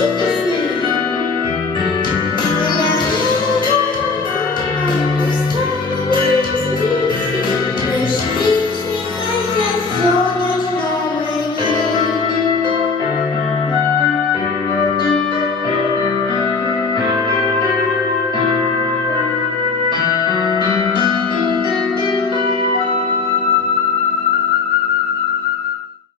Thank yeah. you.